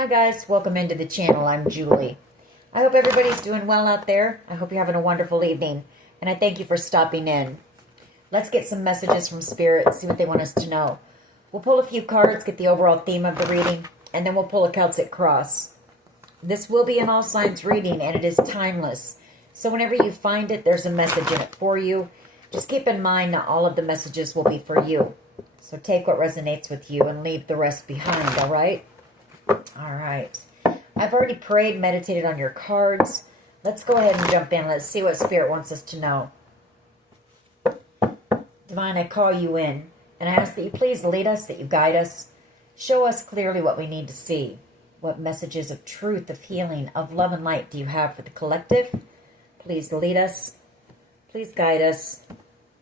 Hi guys, welcome into the channel. I'm Julie. I hope everybody's doing well out there. I hope you're having a wonderful evening. And I thank you for stopping in. Let's get some messages from Spirit, see what they want us to know. We'll pull a few cards, get the overall theme of the reading, and then we'll pull a Celtic cross. This will be an all signs reading, and it is timeless. So whenever you find it, there's a message in it for you. Just keep in mind that all of the messages will be for you. So take what resonates with you and leave the rest behind, all right? All right. I've already prayed, meditated on your cards. Let's go ahead and jump in. Let's see what Spirit wants us to know. Divine, I call you in, and I ask that you please lead us, that you guide us. Show us clearly what we need to see. What messages of truth, of healing, of love and light do you have for the collective? Please lead us. Please guide us.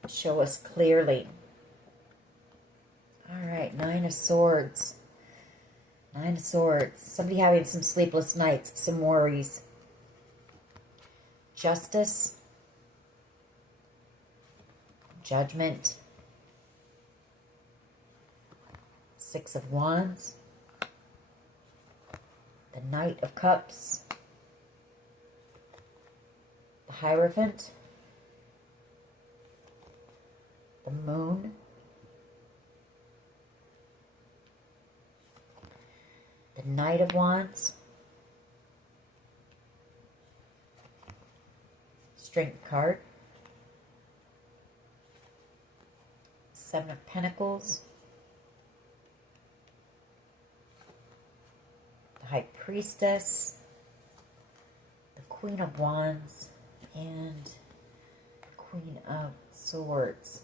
Show us clearly. All right, Nine of Swords. Nine of Swords. Somebody having some sleepless nights, some worries. Justice. Judgment. Six of Wands. The Knight of Cups. The Hierophant. The Moon. The Knight of Wands. Strength card. Seven of Pentacles. The High Priestess. The Queen of Wands. And the Queen of Swords.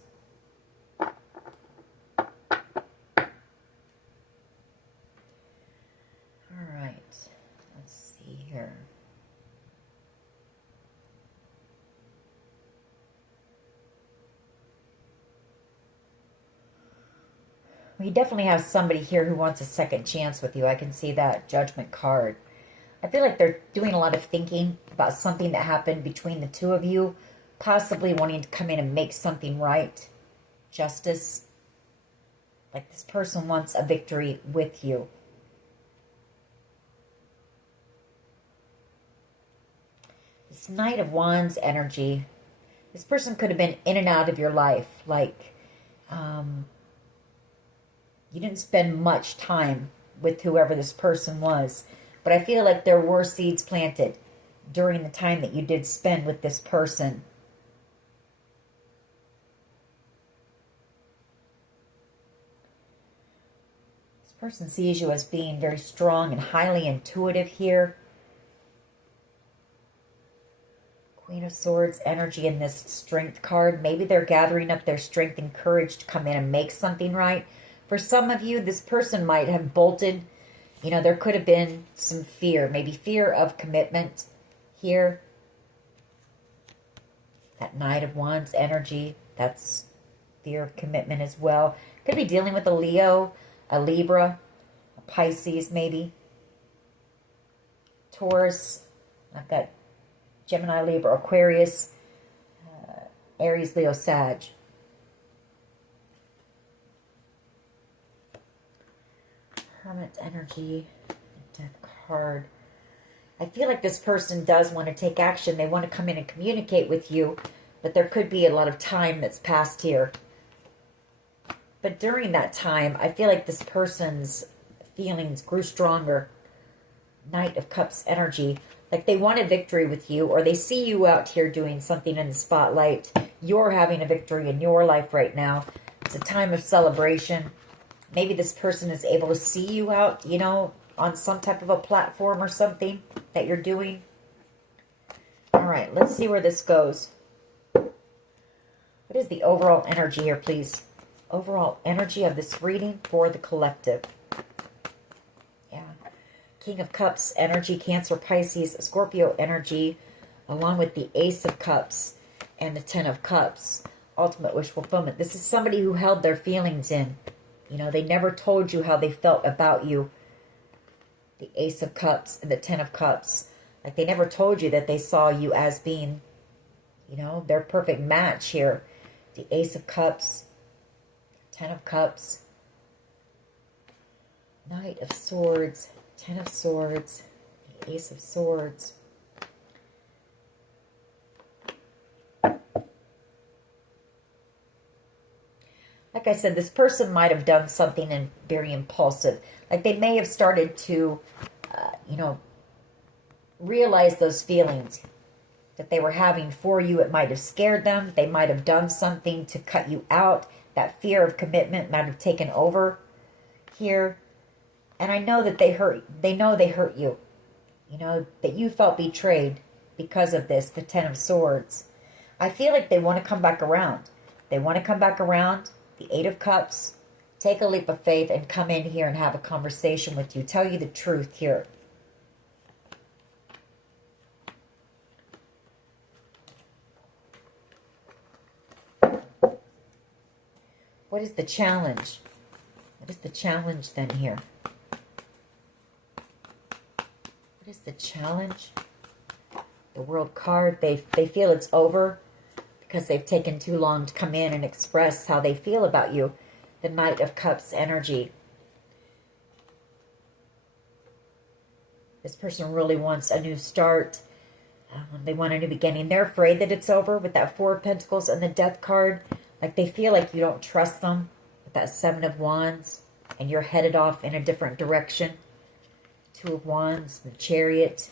All right, let's see here. We definitely have somebody here who wants a second chance with you. I can see that Judgment card. I feel like they're doing a lot of thinking about something that happened between the two of you, possibly wanting to come in and make something right. Justice. Like this person wants a victory with you. This Knight of Wands energy, this person could have been in and out of your life. Like, you didn't spend much time with whoever this person was. But I feel like there were seeds planted during the time that you did spend with this person. This person sees you as being very strong and highly intuitive here. Queen of Swords energy in this Strength card. Maybe they're gathering up their strength and courage to come in and make something right. For some of you, this person might have bolted. You know, there could have been some fear. Maybe fear of commitment here. That Knight of Wands energy. That's fear of commitment as well. Could be dealing with a Leo, a Libra, a Pisces maybe. Taurus. I've got Gemini, Libra, Aquarius, Aries, Leo, Sag. Hermit energy, Death card. I feel like this person does want to take action. They want to come in and communicate with you, but there could be a lot of time that's passed here. But during that time, I feel like this person's feelings grew stronger. Knight of Cups energy. Like they want a victory with you, or they see you out here doing something in the spotlight. You're having a victory in your life right now. It's a time of celebration. Maybe this person is able to see you out, you know, on some type of a platform or something that you're doing. All right, let's see where this goes. What is the overall energy here, please? Overall energy of this reading for the collective. Yeah. King of Cups energy, Cancer, Pisces, Scorpio energy, along with the Ace of Cups and the Ten of Cups. Ultimate wish fulfillment. This is somebody who held their feelings in. You know, they never told you how they felt about you. The Ace of Cups and the Ten of Cups. Like they never told you that they saw you as being, you know, their perfect match here. The Ace of Cups, Ten of Cups, Knight of Swords, Ten of Swords, the Ace of Swords. Like I said, this person might have done something very impulsive. Like they may have started to, you know, realize those feelings that they were having for you. It might have scared them. They might have done something to cut you out. That fear of commitment might have taken over here. And I know that they know they hurt you. You know, that you felt betrayed because of this, the Ten of Swords. I feel like they want to come back around. They want to come back around. The Eight of Cups. Take a leap of faith and come in here and have a conversation with you. Tell you the truth here. What is the challenge? What is the challenge then here? What is the challenge? The World card. They feel it's over because they've taken too long to come in and express how they feel about you. The Knight of Cups energy. This person really wants a new start. They want a new beginning. They're afraid that it's over with that Four of Pentacles and the Death card. Like they feel like you don't trust them with that Seven of Wands. And you're headed off in a different direction. Two of Wands, the Chariot.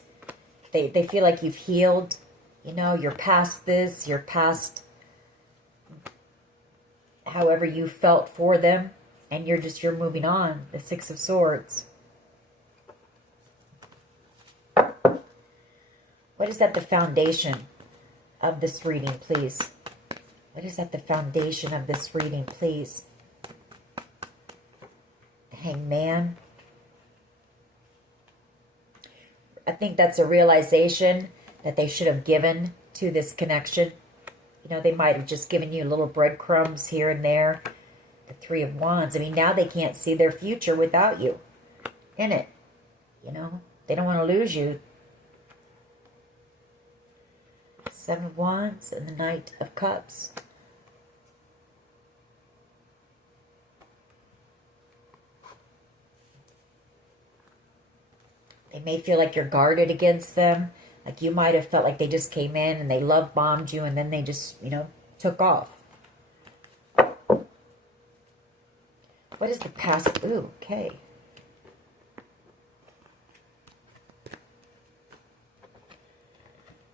They feel like you've healed. You know, you're past this. You're past however you felt for them. And you're moving on. The Six of Swords. What is at the foundation of this reading, please? What is at the foundation of this reading, please? The Hangman. I think that's a realization that they should have given to this connection. You know, they might have just given you little breadcrumbs here and there. The Three of Wands. I mean, now they can't see their future without you in it. You know, they don't want to lose you. Seven of Wands and the Knight of Cups. They may feel like you're guarded against them. Like you might have felt like they just came in and they love bombed you and then they just, you know, took off. What is the past? Ooh, okay.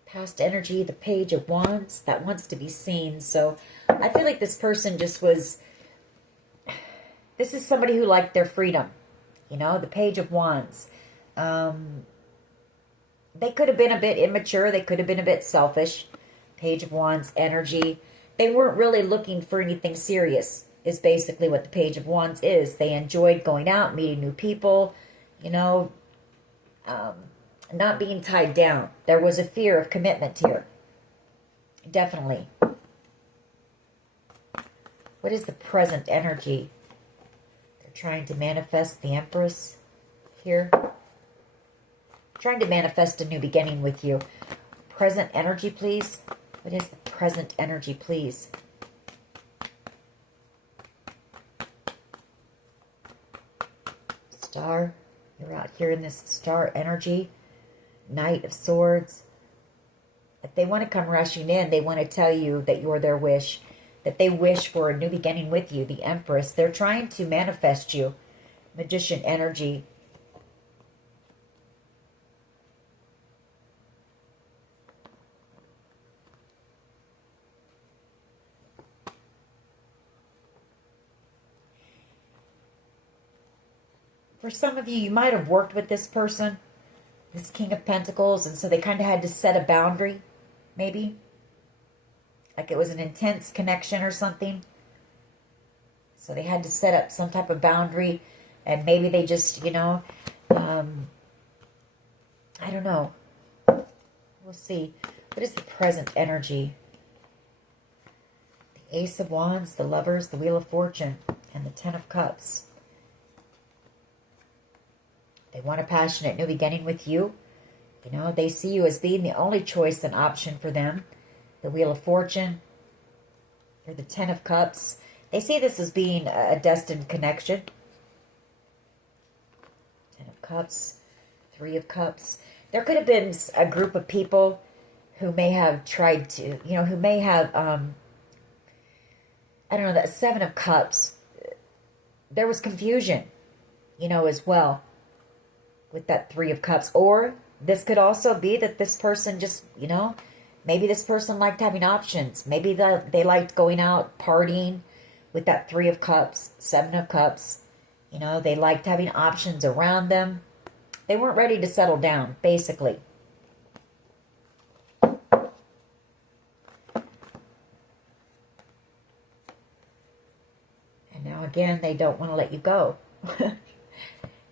Past energy, the Page of Wands, that wants to be seen. So I feel like this person just was, this is somebody who liked their freedom. You know, the Page of Wands. They could have been a bit immature. They could have been a bit selfish. Page of Wands energy. They weren't really looking for anything serious, is basically what the Page of Wands is. They enjoyed going out, meeting new people, you know, not being tied down. There was a fear of commitment here. Definitely. What is the present energy? They're trying to manifest the Empress here. Trying to manifest a new beginning with you. Present energy, please. What is the present energy, please? Star. You're out here in this star energy. Knight of Swords. If they want to come rushing in, they want to tell you that you're their wish. That they wish for a new beginning with you. The Empress. They're trying to manifest you. Magician energy. For some of you, you might have worked with this person. This King of Pentacles, and so they kind of had to set a boundary, maybe. Like it was an intense connection or something. So they had to set up some type of boundary, and maybe they just, you know, I don't know. We'll see. What is the present energy? The Ace of Wands, the Lovers, the Wheel of Fortune, and the Ten of Cups. They want a passionate new beginning with you. You know, they see you as being the only choice and option for them. The Wheel of Fortune. You're the Ten of Cups. They see this as being a destined connection. Ten of Cups. Three of Cups. There could have been a group of people who may have tried to, who may have, I don't know, that Seven of Cups. There was confusion, as well with that Three of Cups. Or this could also be that this person just, maybe this person liked having options. Maybe they liked going out, partying with that Three of Cups, Seven of Cups. They liked having options around them. They weren't ready to settle down, basically. And now again, they don't want to let you go.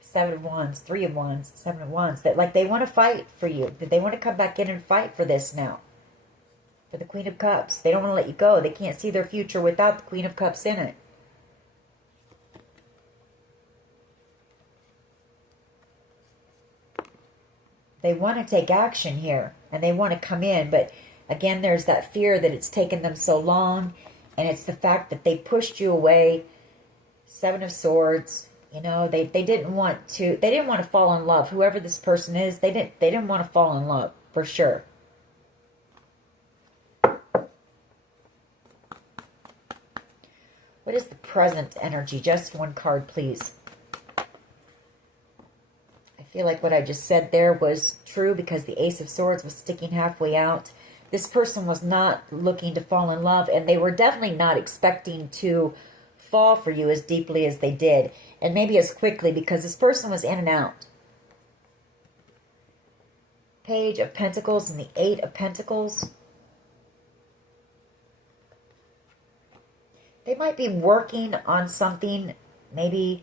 Seven of Wands, Three of Wands, Seven of Wands. That they want to fight for you. That they want to come back in and fight for this now. For the Queen of Cups. They don't want to let you go. They can't see their future without the Queen of Cups in it. They want to take action here. And they want to come in. But again, there's that fear that it's taken them so long. And it's the fact that they pushed you away. Seven of Swords. They didn't want to fall in love. Whoever this person is, they didn't want to fall in love, for sure. What is the present energy? Just one card, please. I feel like what I just said there was true because the Ace of Swords was sticking halfway out. This person was not looking to fall in love, and they were definitely not expecting to fall for you as deeply as they did, and maybe as quickly, because this person was in and out. Page of Pentacles and the Eight of Pentacles. They might be working on something, maybe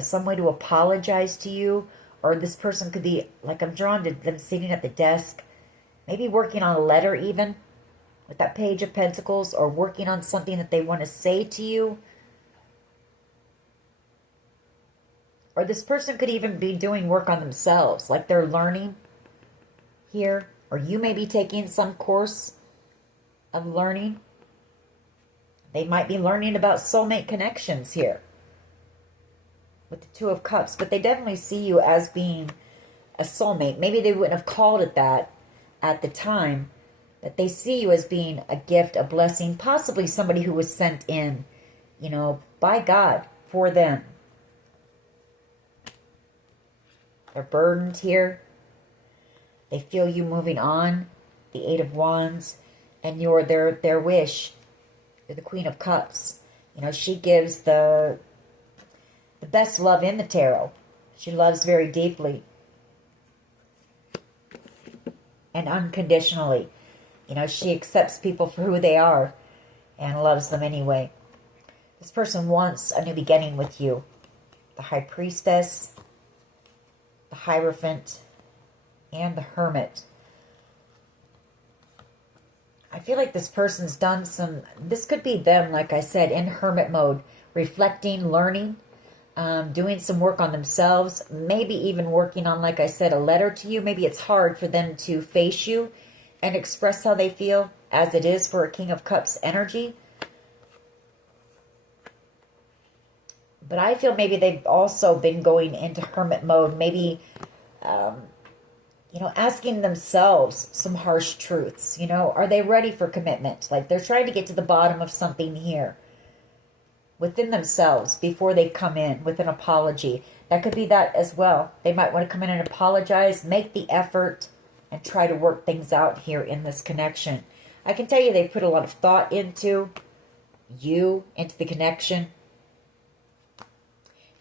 some way to apologize to you, or this person could be, like I'm drawn to them sitting at the desk, maybe working on a letter even, with that Page of Pentacles, or working on something that they want to say to you. Or this person could even be doing work on themselves, like they're learning here. Or you may be taking some course of learning. They might be learning about soulmate connections here with the Two of Cups. But they definitely see you as being a soulmate. Maybe they wouldn't have called it that at the time. But they see you as being a gift, a blessing. Possibly somebody who was sent in, by God for them. They're burdened here. They feel you moving on. The Eight of Wands. And you're their wish. You're the Queen of Cups. She gives the best love in the tarot. She loves very deeply. And unconditionally. She accepts people for who they are. And loves them anyway. This person wants a new beginning with you. The High Priestess. The Hierophant, and the Hermit. I feel like this person's done this could be them, like I said, in hermit mode, reflecting, learning, doing some work on themselves, maybe even working on, like I said, a letter to you. Maybe it's hard for them to face you and express how they feel, as it is for a King of Cups energy. But I feel maybe they've also been going into hermit mode. Maybe, asking themselves some harsh truths. Are they ready for commitment? Like they're trying to get to the bottom of something here within themselves before they come in with an apology. That could be that as well. They might want to come in and apologize, make the effort, and try to work things out here in this connection. I can tell you they put a lot of thought into the connection.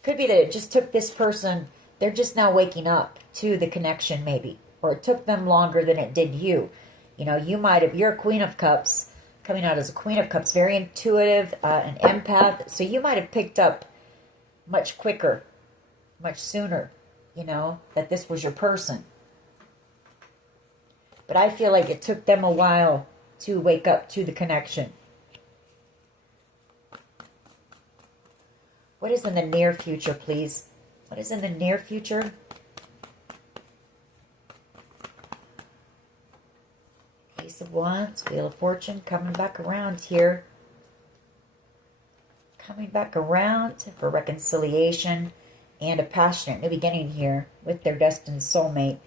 Could be that it just took this person, they're just now waking up to the connection maybe. Or it took them longer than it did you. You're a Queen of Cups, coming out as a Queen of Cups, very intuitive, an empath. So you might have picked up much quicker, much sooner, that this was your person. But I feel like it took them a while to wake up to the connection. What is in the near future, please? What is in the near future? Ace of Wands, Wheel of Fortune, coming back around here. Coming back around for reconciliation and a passionate new beginning here with their destined soulmate.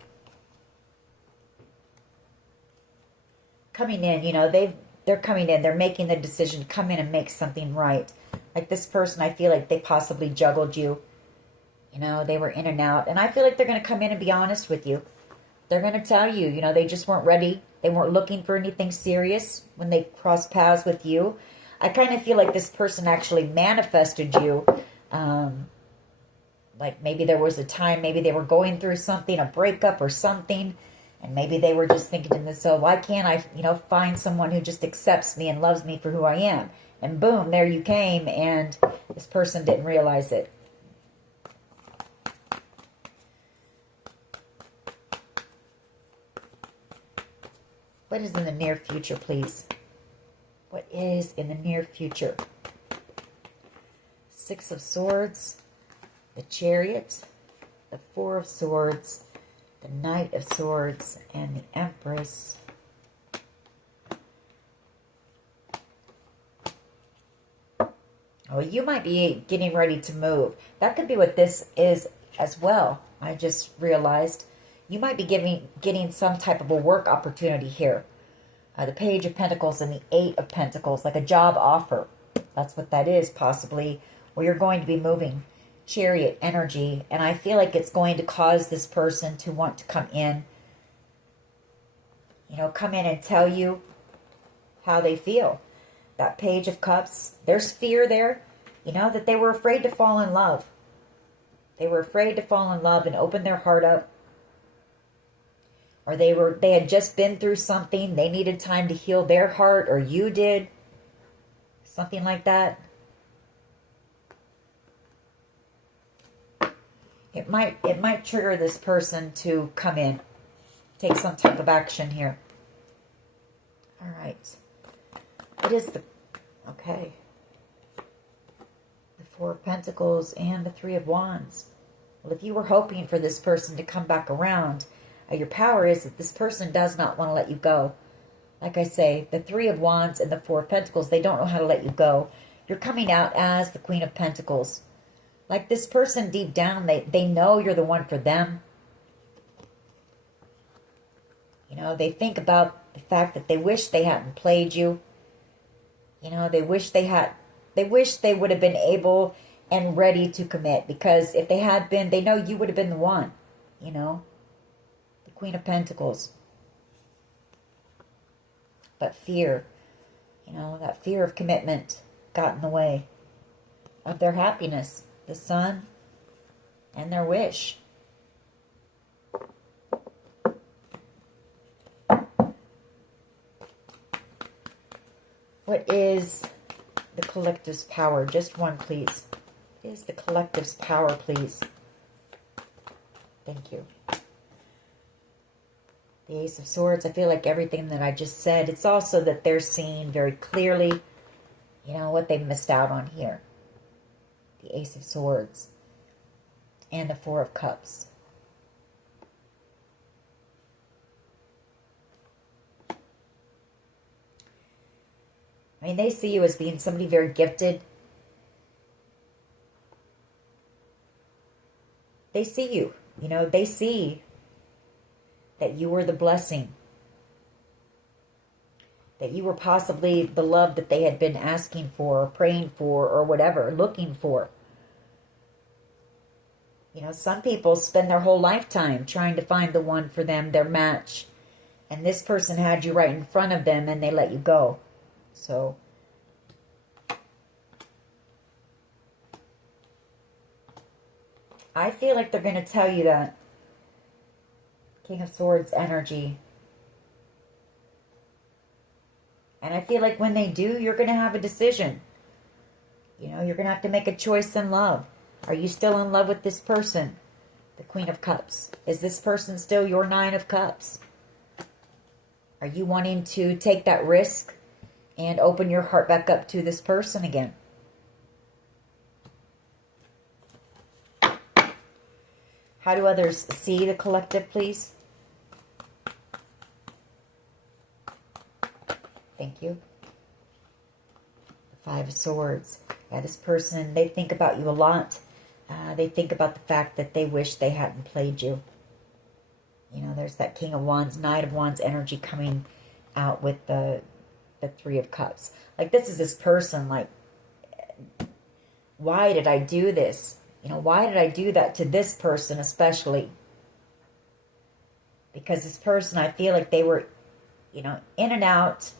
Coming in, you know, they're coming in, they're making the decision to come in and make something right. Like this person, I feel like they possibly juggled you. You know, they were in and out. And I feel like they're going to come in and be honest with you. They're going to tell you, you know, they just weren't ready. They weren't looking for anything serious when they crossed paths with you. I kind of feel like this person actually manifested you. Like maybe there was a time, maybe they were going through something, a breakup or something. And maybe they were just thinking to themselves, why can't I, you know, find someone who just accepts me and loves me for who I am? And boom, there you came, and this person didn't realize it. What is in the near future, please? What is in the near future? Six of Swords, the Chariot, the Four of Swords, the Knight of Swords, and the Empress. Oh, you might be getting ready to move. That could be what this is as well. I just realized you might be getting some type of a work opportunity here. The Page of Pentacles and the Eight of Pentacles, like a job offer. That's what that is, possibly, where you're going to be moving. Chariot energy, and I feel like it's going to cause this person to want to come in, you know, come in and tell you how they feel. That Page of Cups, there's fear there, you know, that they were afraid to fall in love. They were afraid to fall in love and open their heart up. Or they had just been through something, they needed time to heal their heart, or you did. Something like that. It might trigger this person to come in, take some type of action here. All right. It is the, okay, the Four of Pentacles and the Three of Wands. Well, if you were hoping for this person to come back around, your power is that this person does not want to let you go. Like I say, the Three of Wands and the Four of Pentacles, they don't know how to let you go. You're coming out as the Queen of Pentacles. Like this person deep down, they know you're the one for them. You know, they think about the fact that they wish they hadn't played you. You know, they wish they would have been able and ready to commit. Because if they had been, they know you would have been the one. You know, the Queen of Pentacles. But fear, you know, that fear of commitment got in the way of their happiness. The Sun, and their wish. What is the collective's power? Just one, please. What is the collective's power, please? Thank you. The Ace of Swords, I feel like everything that I just said, it's also that they're seeing very clearly, you know, what they've missed out on here. The Ace of Swords, and the Four of Cups. I mean, they see you as being somebody very gifted. They see you, you know, they see that you were the blessing. That you were possibly the love that they had been asking for, or praying for, or whatever, looking for. You know, some people spend their whole lifetime trying to find the one for them, their match. And this person had you right in front of them and they let you go. So, I feel like they're going to tell you that. King of Swords energy. And I feel like when they do, you're going to have a decision. You know, you're going to have to make a choice in love. Are you still in love with this person? The Queen of Cups. Is this person still your Nine of Cups? Are you wanting to take that risk and open your heart back up to this person again? How do others see the collective, please? Thank you. The Five of Swords. Yeah, this person, they think about you a lot. They think about the fact that they wish they hadn't played you. You know, there's that King of Wands, Knight of Wands energy coming out with the Three of Cups. Like, this is this person, like, why did I do this? You know, why did I do that to this person especially? Because this person, I feel like they were, you know, in and out.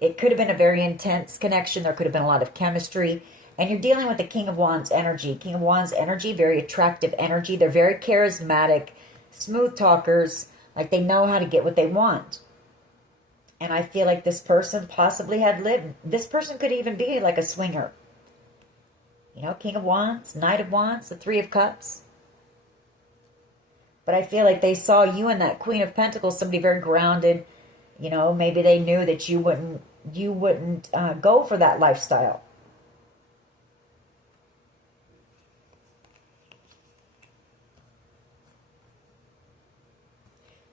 It could have been a very intense connection. There could have been a lot of chemistry. And you're dealing with the King of Wands energy. King of Wands energy, very attractive energy. They're very charismatic, smooth talkers. Like, they know how to get what they want. And I feel like this person possibly had lived. This person could even be like a swinger. You know, King of Wands, Knight of Wands, the Three of Cups. But I feel like they saw you and that Queen of Pentacles, somebody very grounded. You know, maybe they knew that you wouldn't go for that lifestyle.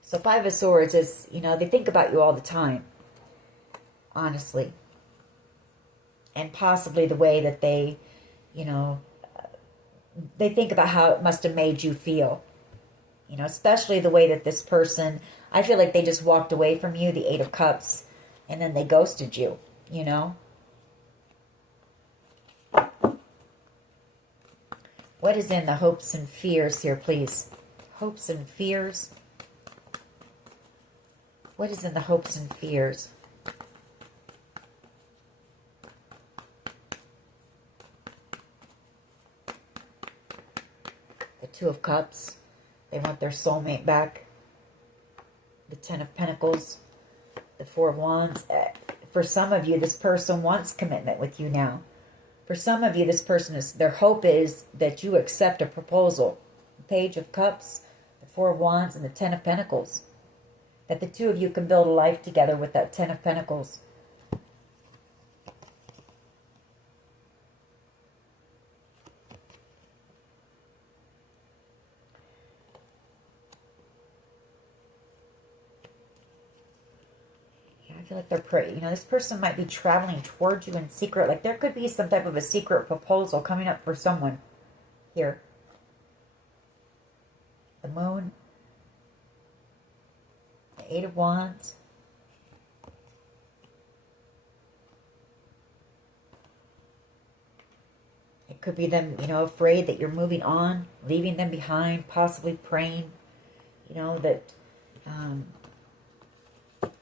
So Five of Swords is, you know, they think about you all the time, honestly. And possibly the way that they, you know, they think about how it must have made you feel. You know, especially the way that this person, I feel like they just walked away from you, the Eight of Cups, and then they ghosted you, you know. What is in the hopes and fears here, please? Hopes and fears. What is in the hopes and fears? The Two of Cups. They want their soulmate back. The Ten of Pentacles. The Four of Wands. For some of you, this person wants commitment with you now. For some of you, this person is, their hope is that you accept a proposal. The Page of Cups, the Four of Wands, and the Ten of Pentacles. That the two of you can build a life together with that Ten of Pentacles. Yeah, I feel like they're pretty. You know, this person might be traveling towards you in secret. Like, there could be some type of a secret proposal coming up for someone here. The Moon. Eight of Wands. It could be them, you know, afraid that you're moving on, leaving them behind, possibly praying, you know, that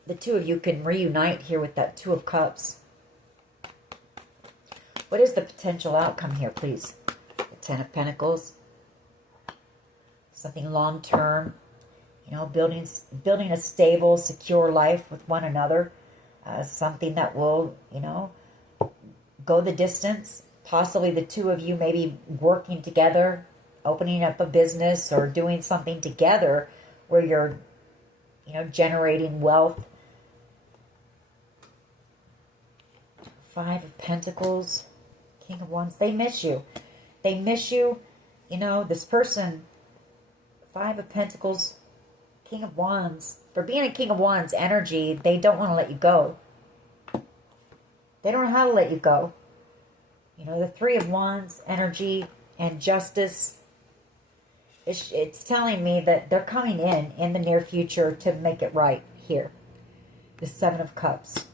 the two of you can reunite here with that Two of Cups. What is the potential outcome here, please? The Ten of Pentacles. Something long-term. You know, building a stable, secure life with one another. Something that will, you know, go the distance. Possibly the two of you maybe working together, opening up a business or doing something together where you're, you know, generating wealth. Five of Pentacles, King of Wands. They miss you. They miss you. You know, this person, Five of Pentacles, King of Wands. For being a King of Wands energy, they don't want to let you go. They don't know how to let you go. You know, the Three of Wands energy and Justice. It's telling me that they're coming in the near future to make it right here. The Seven of Cups.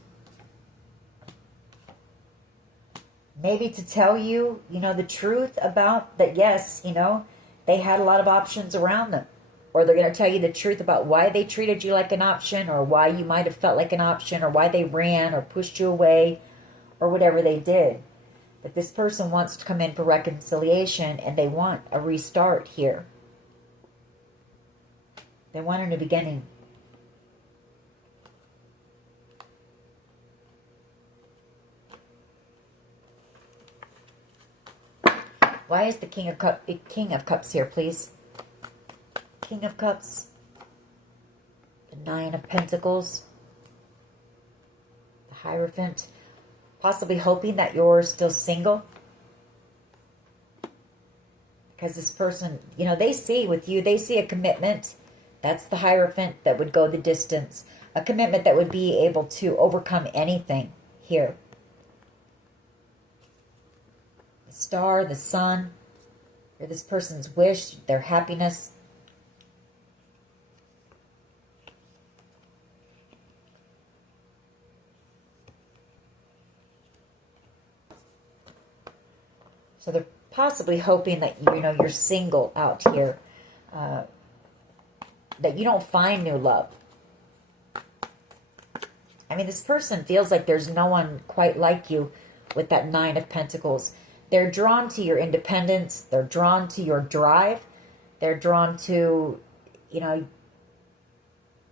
Maybe to tell you, you know, the truth about that, yes, you know, they had a lot of options around them. Or they're going to tell you the truth about why they treated you like an option, or why you might have felt like an option, or why they ran or pushed you away, or whatever they did. But this person wants to come in for reconciliation, and they want a restart here. They want a new beginning. Why is the King of Cups here, please? King of Cups, the Nine of Pentacles, the Hierophant, possibly hoping that you're still single. Because this person, you know, they see with you, they see a commitment. That's the Hierophant that would go the distance. A commitment that would be able to overcome anything here. The Star, the Sun, You're this person's wish, their happiness. So they're possibly hoping that, you're single out here. That you don't find new love. I mean, this person feels like there's no one quite like you with that Nine of Pentacles. They're drawn to your independence. They're drawn to your drive. They're drawn to, you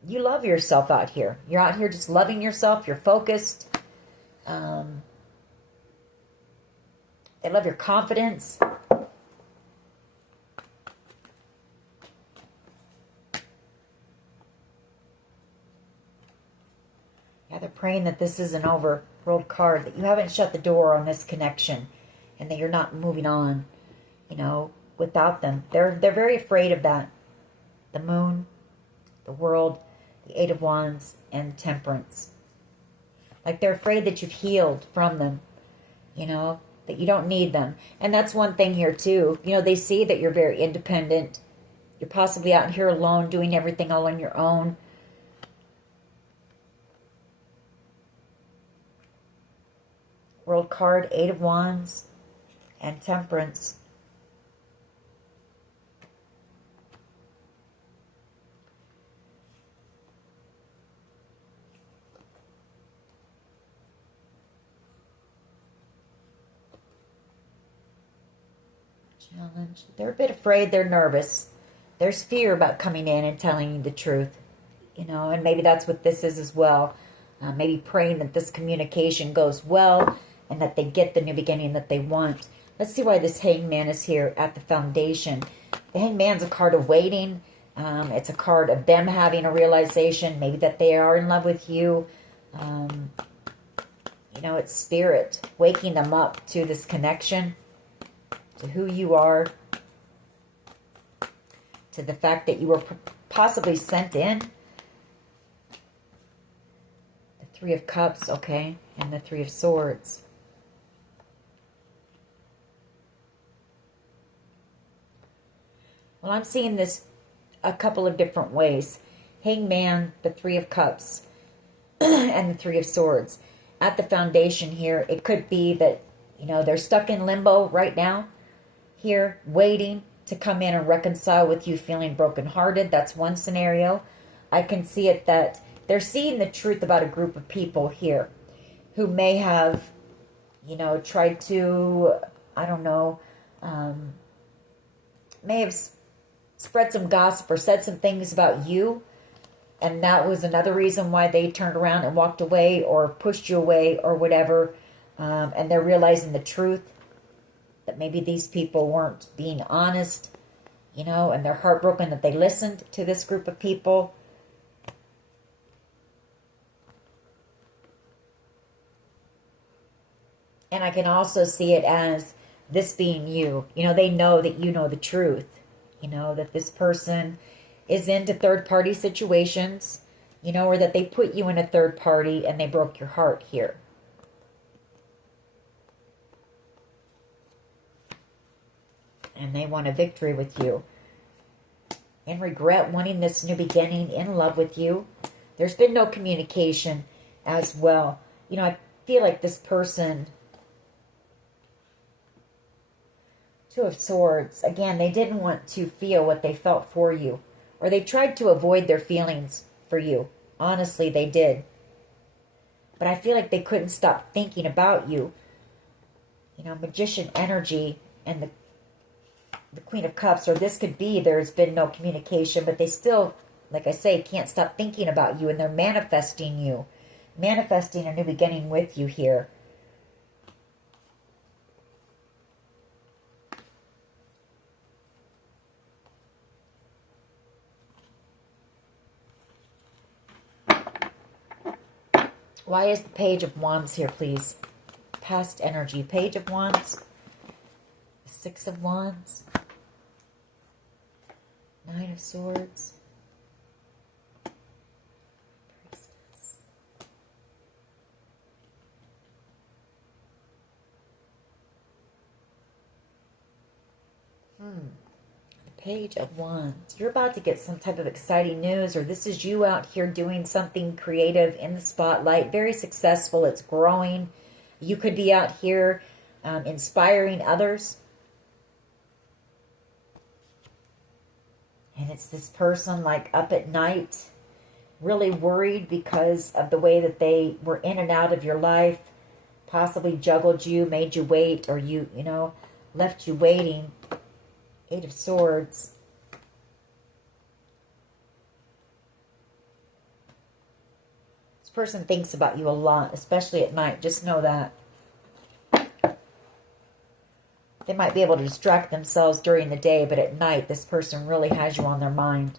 love yourself out here. You're out here just loving yourself. You're focused. They love your confidence. Yeah, they're praying that this isn't over. World card, that you haven't shut the door on this connection and that you're not moving on, without them. They're very afraid of that. The Moon, the World, the Eight of Wands, and Temperance. Like they're afraid that you've healed from them, that you don't need them. And that's one thing here too. They see that you're very independent. You're possibly out here alone, doing everything all on your own. World card, Eight of Wands, and Temperance. Challenge. They're a bit afraid. They're nervous. There's fear about coming in and telling you the truth. And maybe that's what this is as well. Maybe praying that this communication goes well and that they get the new beginning that they want. Let's see why this Hangman is here at the foundation. The Hangman's a card of waiting. It's a card of them having a realization, maybe that they are in love with you. It's spirit waking them up to this connection, to who you are, to the fact that you were possibly sent in. The Three of Cups, okay, and the Three of Swords. Well, I'm seeing this a couple of different ways. Hangman, the Three of Cups, and the Three of Swords. At the foundation here, it could be that, they're stuck in limbo right now. Here, waiting to come in and reconcile with you, feeling brokenhearted. That's one scenario. I can see it that they're seeing the truth about a group of people here who may have, tried to, I don't know, may have spread some gossip or said some things about you. And that was another reason why they turned around and walked away or pushed you away or whatever. And they're realizing the truth. That maybe these people weren't being honest, and they're heartbroken that they listened to this group of people. And I can also see it as this being you. They know that you know the truth. That this person is into third-party situations, or that they put you in a third party and they broke your heart here. And they want a victory with you. And regret wanting this new beginning, in love with you. There's been no communication as well. I feel like this person, Two of Swords, again, they didn't want to feel what they felt for you. Or they tried to avoid their feelings for you. Honestly, they did. But I feel like they couldn't stop thinking about you. Magician energy and the Queen of Cups, or this could be there's been no communication, but they still, like I say, can't stop thinking about you, and they're manifesting you. Manifesting a new beginning with you here. Why is the Page of Wands here, please? Past energy. Page of Wands. Six of Wands. Nine of Swords. Priestess. Page of Wands. You're about to get some type of exciting news, or this is you out here doing something creative in the spotlight. Very successful. It's growing. You could be out here inspiring others. And it's this person like up at night, really worried because of the way that they were in and out of your life, possibly juggled you, made you wait, or you know, left you waiting. Eight of Swords. This person thinks about you a lot, especially at night. Just know that. They might be able to distract themselves during the day, but at night, this person really has you on their mind.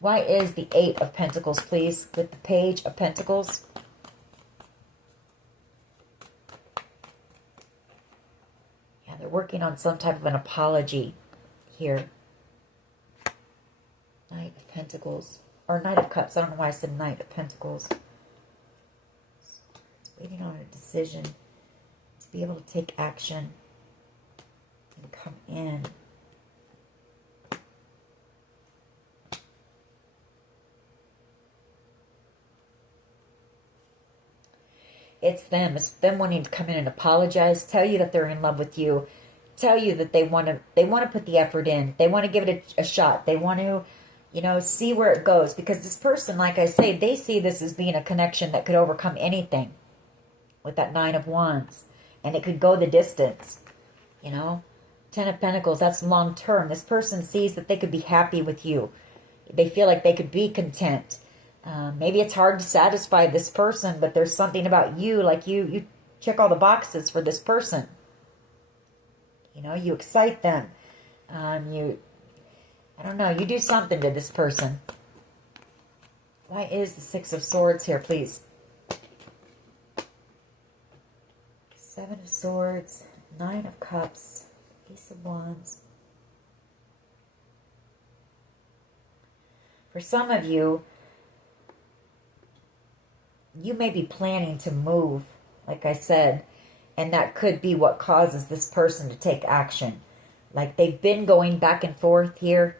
Why is the Eight of Pentacles, please, with the Page of Pentacles? Yeah, they're working on some type of an apology here. Knight of Pentacles. Or Knight of Cups. I don't know why I said Knight of Pentacles. Waiting on a decision to be able to take action and come in. It's them. It's them wanting to come in and apologize, tell you that they're in love with you, tell you that they want to put the effort in. They want to give it a shot. They want to, you know, see where it goes. Because this person, like I say, they see this as being a connection that could overcome anything with that Nine of Wands. And it could go the distance, you know. Ten of Pentacles, that's long term. This person sees that they could be happy with you. They feel like they could be content. Maybe it's hard to satisfy this person, but there's something about you, like you check all the boxes for this person. You know, you excite them. I don't know, you do something to this person. Why is the Six of Swords here, please? Seven of Swords, Nine of Cups, Ace of Wands. For some of you, you may be planning to move, like I said, and that could be what causes this person to take action. Like they've been going back and forth here,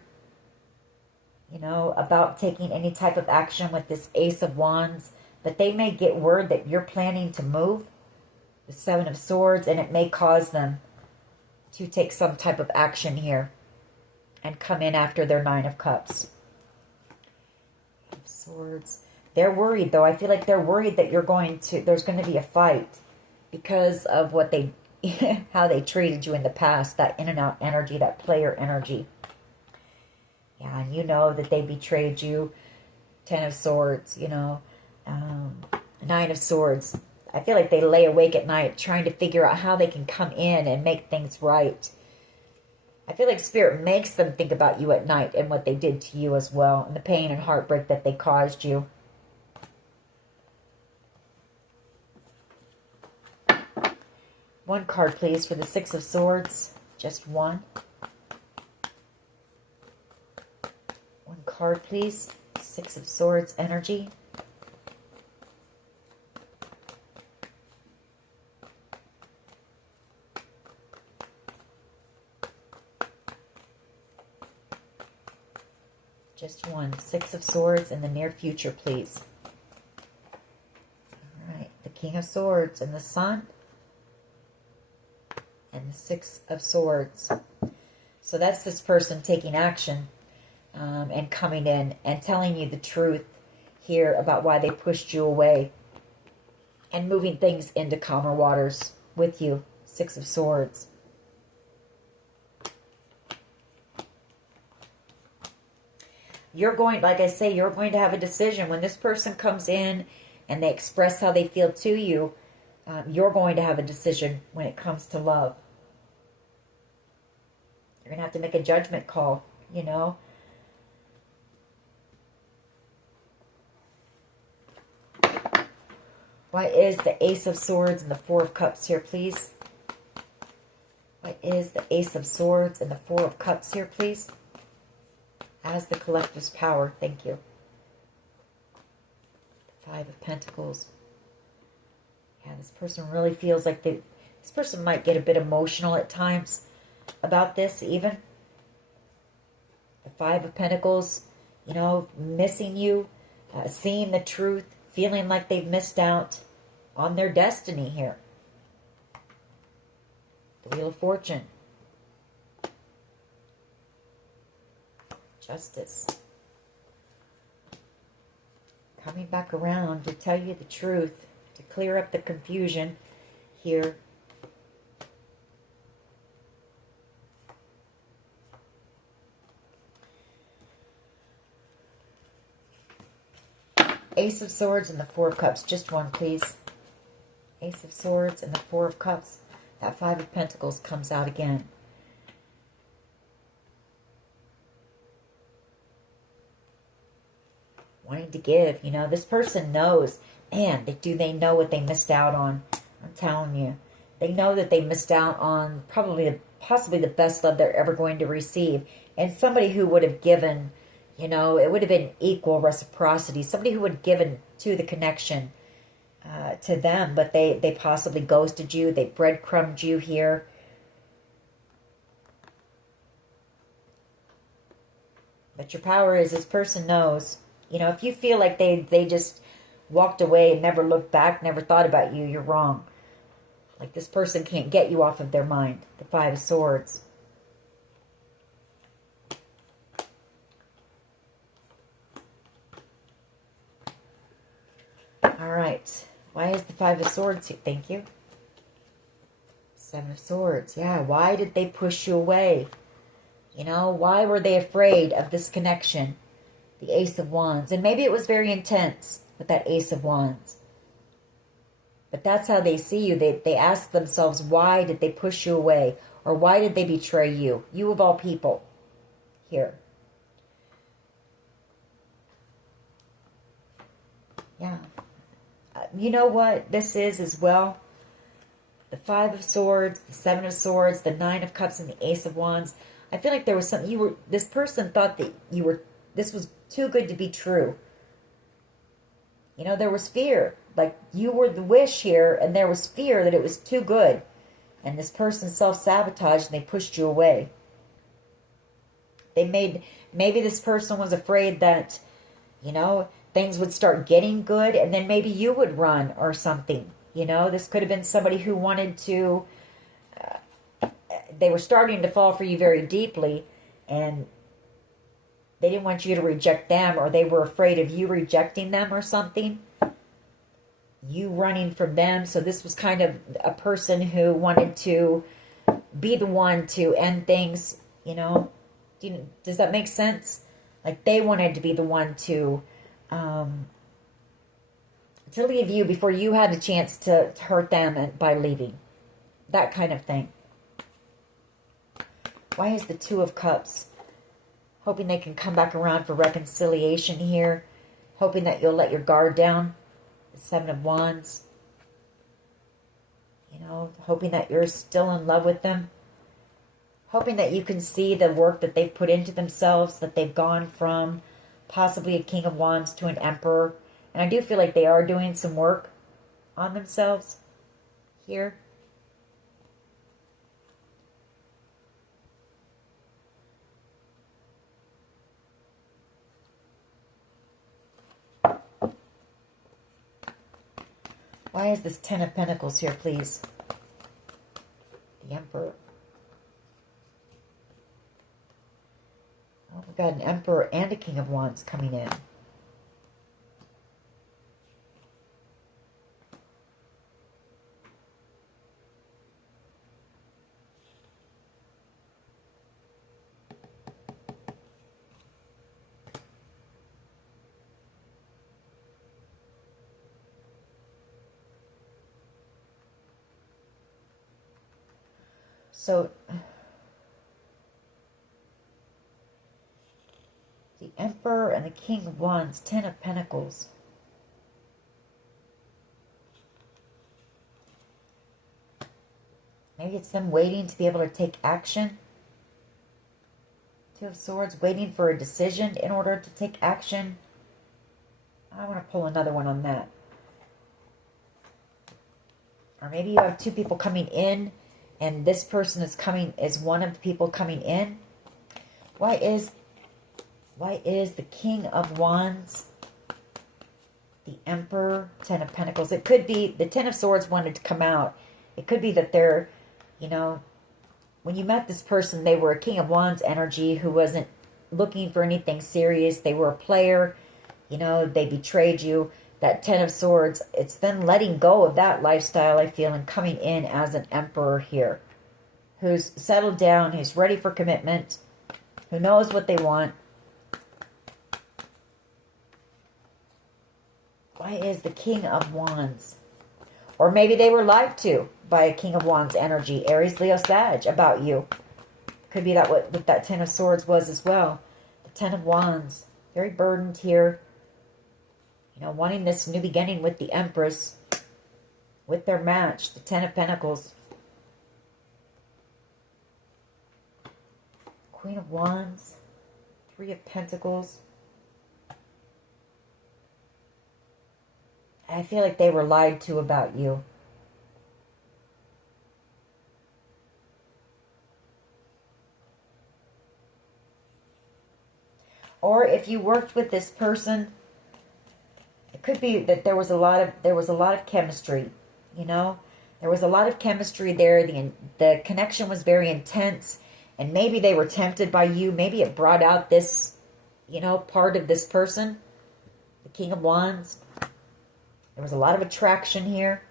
you know, about taking any type of action with this Ace of Wands, but they may get word that you're planning to move, the Seven of Swords, and it may cause them to take some type of action here and come in after their Nine of Cups. Eight of Swords. They're worried, though. I feel like they're worried that there's going to be a fight because of what how they treated you in the past, that in and out energy, that player energy. Yeah, and you know that they betrayed you. Ten of Swords, you know, Nine of Swords. I feel like they lay awake at night trying to figure out how they can come in and make things right. I feel like Spirit makes them think about you at night and what they did to you as well, and the pain and heartbreak that they caused you. One card, please, for the Six of Swords. Just one. One card, please. Six of Swords energy. Just one. Six of Swords in the near future, please. All right. The King of Swords and the Sun. And the Six of Swords. So that's this person taking action and coming in and telling you the truth here about why they pushed you away and moving things into calmer waters with you. Six of Swords. You're going, like I say, you're going to have a decision. When this person comes in and they express how they feel to you, you're going to have a decision when it comes to love. You're going to have to make a judgment call, you know. Why is the Ace of Swords and the Four of Cups here, please? Why is the Ace of Swords and the Four of Cups here, please? As the collective's power. Thank you. The Five of Pentacles. Yeah, this person really feels like this person might get a bit emotional at times about this even. Five of Pentacles, you know, missing you, seeing the truth, feeling like they've missed out on their destiny here. The Wheel of Fortune. Justice. Coming back around to tell you the truth, to clear up the confusion here. Ace of Swords and the Four of Cups. Just one, please. Ace of Swords and the Four of Cups. That Five of Pentacles comes out again. Wanting to give. You know, this person knows. Man, do they know what they missed out on? I'm telling you. They know that they missed out on possibly the best love they're ever going to receive. And somebody who would have given, you know, it would have been equal reciprocity. Somebody who would have given to the connection to them, but they possibly ghosted you. They breadcrumbed you here. But your power is this person knows. You know, if you feel like they just walked away and never looked back, never thought about you, you're wrong. Like this person can't get you off of their mind. The Five of Swords. All right. Why is the Five of Swords here? Thank you. Seven of Swords. Yeah, why did they push you away? You know, why were they afraid of this connection? The Ace of Wands. And maybe it was very intense with that Ace of Wands. But that's how they see you. They ask themselves, why did they push you away? Or why did they betray you? You of all people. Here. Yeah. You know what this is as well? The Five of Swords, the Seven of Swords, the Nine of Cups, and the Ace of Wands. I feel like there was something, this person thought that this was too good to be true. You know, there was fear. Like, you were the wish here, and there was fear that it was too good. And this person self-sabotaged, and they pushed you away. Maybe this person was afraid that, you know, things would start getting good, and then maybe you would run or something. You know, this could have been somebody who wanted to, they were starting to fall for you very deeply, and they didn't want you to reject them, or they were afraid of you rejecting them or something. You running from them. So this was kind of a person who wanted to be the one to end things, you know. Does that make sense? Like they wanted to be the one to leave you before you had a chance to hurt them by leaving. That kind of thing. Why is the Two of Cups? Hoping they can come back around for reconciliation here. Hoping that you'll let your guard down. The Seven of Wands. You know, hoping that you're still in love with them. Hoping that you can see the work that they've put into themselves, that they've gone from possibly a King of Wands to an Emperor. And I do feel like they are doing some work on themselves here. Why is this Ten of Pentacles here, please? The Emperor. Oh, we've got an Emperor and a King of Wands coming in. So, the Emperor and the King of Wands, Ten of Pentacles. Maybe it's them waiting to be able to take action. Two of Swords, waiting for a decision in order to take action. I want to pull another one on that. Or maybe you have two people coming in, and this person is one of the people coming in. Why is Why is the King of Wands, the Emperor, Ten of Pentacles? It could be the Ten of Swords wanted to come out. It could be that they're, you know, when you met this person, they were a King of Wands energy who wasn't looking for anything serious. They were a player. You know, they betrayed you. That Ten of Swords, it's them letting go of that lifestyle, I feel, and coming in as an Emperor here, who's settled down, who's ready for commitment, who knows what they want. Why is the King of Wands? Or maybe they were lied to by a King of Wands energy, Aries, Leo, Sag, about you. Could be that what that Ten of Swords was as well. The Ten of Wands, very burdened here. You know, wanting this new beginning with the Empress, with their match, the Ten of Pentacles. Queen of Wands, Three of Pentacles. I feel like they were lied to about you. Or if you worked with this person, it could be that there was a lot of chemistry, you know? There was a lot of chemistry there. The connection was very intense, and maybe they were tempted by you. Maybe it brought out this, you know, part of this person, the King of Wands. There was a lot of attraction here.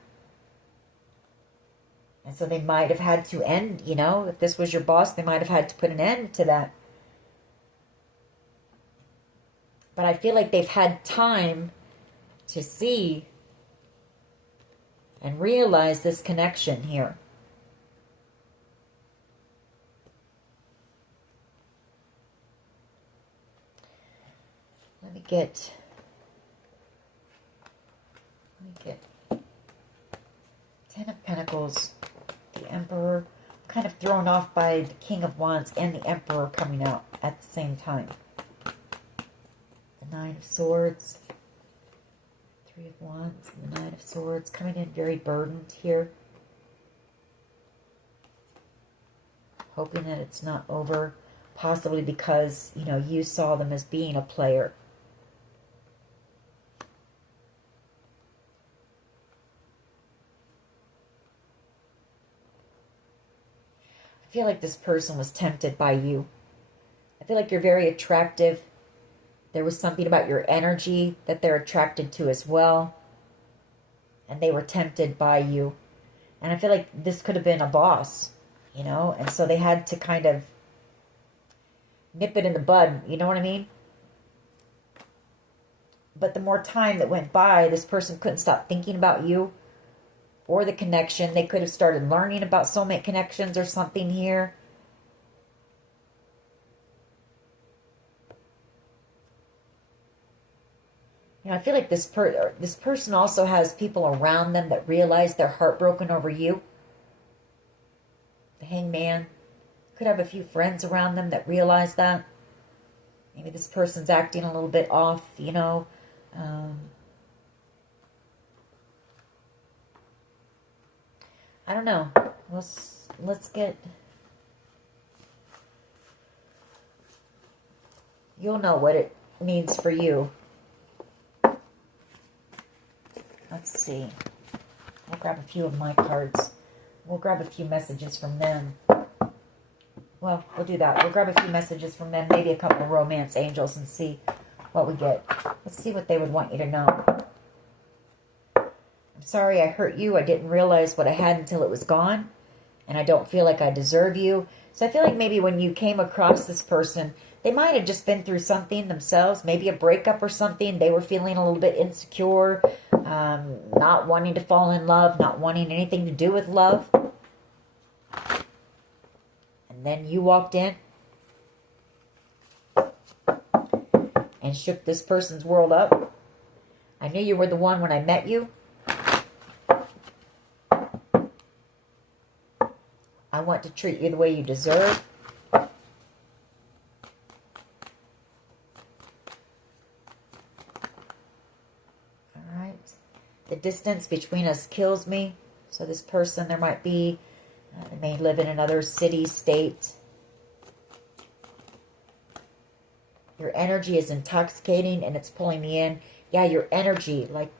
And so they might have had to end, you know, if this was your boss, they might have had to put an end to that. But I feel like they've had time to see and realize this connection here. Let me get Ten of Pentacles, the Emperor. I'm kind of thrown off by the King of Wands and the Emperor coming out at the same time. The Nine of Swords, Three of Wands, and the Nine of Swords coming in very burdened here. Hoping that it's not over, possibly because, you know, you saw them as being a player. I feel like this person was tempted by you. I feel like you're very attractive. There was something about your energy that they're attracted to as well. And they were tempted by you. And I feel like this could have been a boss, you know? And so they had to kind of nip it in the bud, you know what I mean? But the more time that went by, this person couldn't stop thinking about you or the connection. They could have started learning about soulmate connections or something here. You know, I feel like this person also has people around them that realize they're heartbroken over you. The Hangman could have a few friends around them that realize that. Maybe this person's acting a little bit off, you know. I don't know. Let's get... You'll know what it means for you. Let's see. I'll grab a few of my cards. We'll grab a few messages from them. Well, we'll do that. We'll grab a few messages from them, maybe a couple of romance angels, and see what we get. Let's see what they would want you to know. I'm sorry I hurt you. I didn't realize what I had until it was gone. And I don't feel like I deserve you. So I feel like maybe when you came across this person, they might have just been through something themselves. Maybe a breakup or something. They were feeling a little bit insecure. Not wanting to fall in love. Not wanting anything to do with love. And then you walked in and shook this person's world up. I knew you were the one when I met you. I want to treat you the way you deserve. All right. The distance between us kills me. So this person, there might be, they may live in another city, state. Your Your energy is intoxicating and it's pulling me in. Yeah, your energy, like,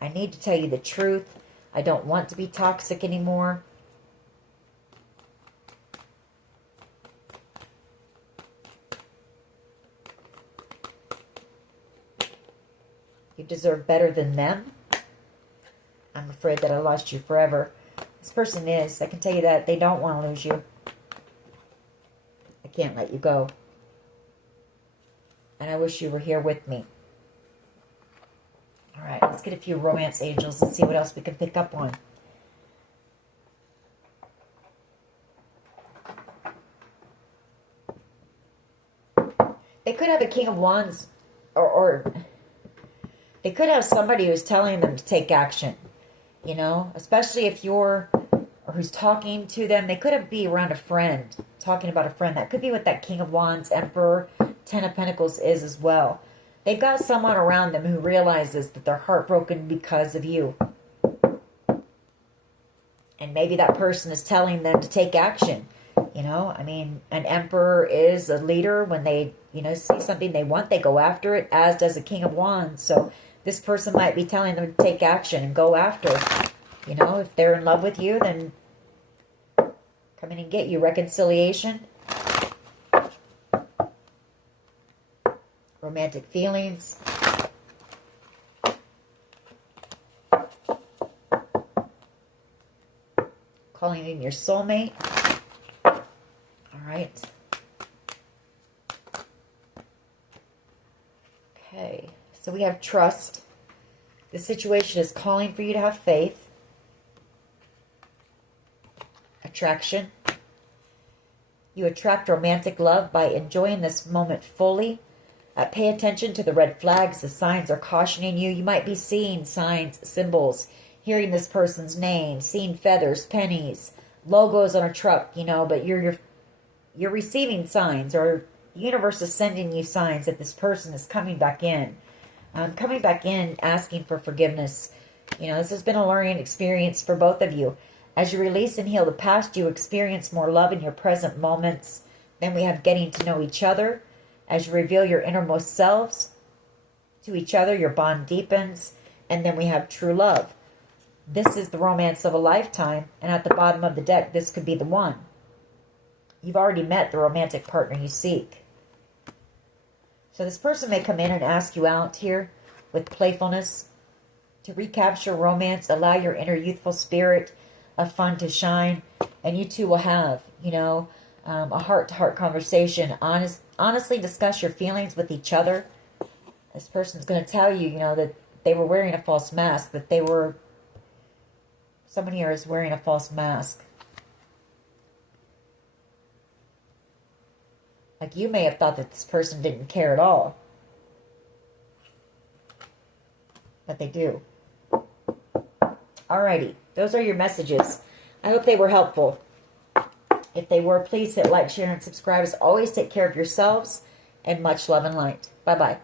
I need to tell you the truth. I don't want to be toxic anymore. You deserve better than them. I'm afraid that I lost you forever. This person is. I can tell you that. They don't want to lose you. I can't let you go. And I wish you were here with me. All right, let's get a few romance angels and see what else we can pick up on. They could have a King of Wands, or they could have somebody who's telling them to take action, you know, especially if you're, or who's talking to them. They could be around a friend, talking about a friend. That could be what that King of Wands, Emperor, Ten of Pentacles is as well. They've got someone around them who realizes that they're heartbroken because of you. And maybe that person is telling them to take action. You know, I mean, an Emperor is a leader. When they, you know, see something they want, they go after it, as does a King of Wands. So this person might be telling them to take action and go after it. You know, if they're in love with you, then come in and get you. Reconciliation. Romantic feelings. Calling in your soulmate. All right. Okay. So we have trust. The situation is calling for you to have faith. Attraction. You attract romantic love by enjoying this moment fully. Pay attention to the red flags. The signs are cautioning you. You might be seeing signs, symbols, hearing this person's name, seeing feathers, pennies, logos on a truck, you know, but you're receiving signs, or the universe is sending you signs that this person is coming back in. Asking for forgiveness. You know, this has been a learning experience for both of you. As you release and heal the past, you experience more love in your present moments. Then we have getting to know each other. As you reveal your innermost selves to each other, your bond deepens. And then we have true love. This is the romance of a lifetime. And at the bottom of the deck, this could be the one. You've already met the romantic partner you seek. So this person may come in and ask you out here with playfulness to recapture romance, allow your inner youthful spirit of fun to shine. And you two will have, you know, a heart-to-heart conversation. Honestly discuss your feelings with each other. This person's going to tell you, you know, that they were wearing a false mask. Someone here is wearing a false mask. Like, you may have thought that this person didn't care at all. But they do. Alrighty. Those are your messages. I hope they were helpful. If they were, please hit like, share, and subscribe. As always, take care of yourselves, and much love and light. Bye-bye.